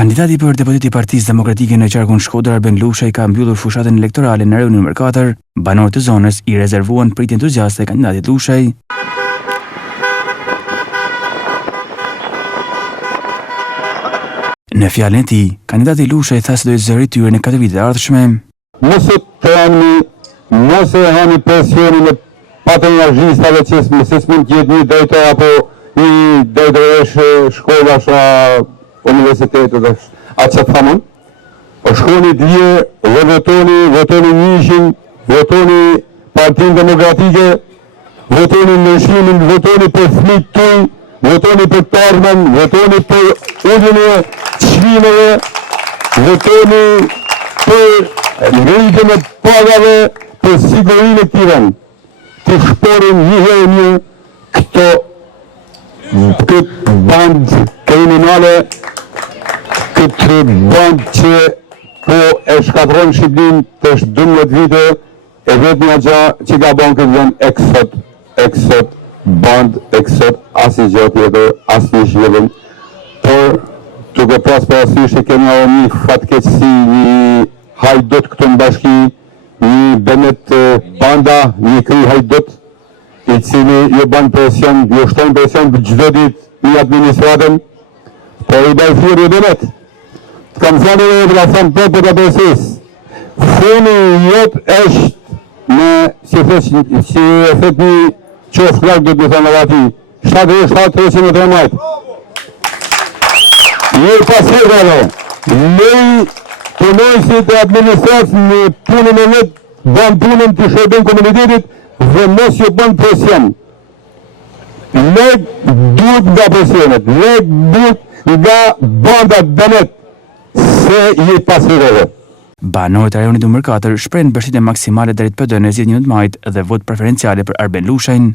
Kandidati për deputet i Partisë Demokratike në qarkun Shkodër Arben Lushaj ka mbyllur fushatën elektorale në rajonin nr. 4. Banorët e zonës i rezervuan pritje entuziaste kandidatit Lushaj. Në fjalën e tij, kandidati Lushaj tha se do të zëri tyren e 4 vitet e ardhshme. Mos e hani presionin e patronazhistave që s'mund të jetë një drejtor apo një drejtoresh shkollash universitetet atë që thamon. O shkoni të lirë dhe votoni njëshin, votoni Partinë Demokratike, votoni ndryshimin, votoni për fëmijët tuaj, votoni për tarmen, votoni për ullën e çmimeve, votoni për ngritjen e pagave, për sigurinë e këtij vendi. Të shporin një herë një këtë bandë kriminale, këtë bandë që po e shkatron Shqipërinë tash 12 vite, e vetmja gjë që ka bën këtë vend eksot bandë, eksot asnjë gjë tjetër, asnjë zhvillim. Por duke pas parasysh që kemi një fatkeqësi, një hajdut këtu në bashki, një benet banda, një kry hajdut, i cili ju bën presion, ju shton presion për çdo ditë në administratën, por i bëj thirrje benet. Të kam thënë edhe për afën popullit të Besis. Funi jot është në si e thot një qoft larg do të thonë aty. 7-313. Një pasirëve, ne punojësit e administratës në punën e vetë, bën punën të shërbejnë komunitetit dhe mos ju bën presion. Lek duhet nga presionet, lek duhet nga bandat benet, se i pasirëve. Banorët e rajonit nr. 4 shprehin mbështetje maksimale drejt PD në zgjedhjen e 19 majit dhe vot preferenciale për Arben Lushajin.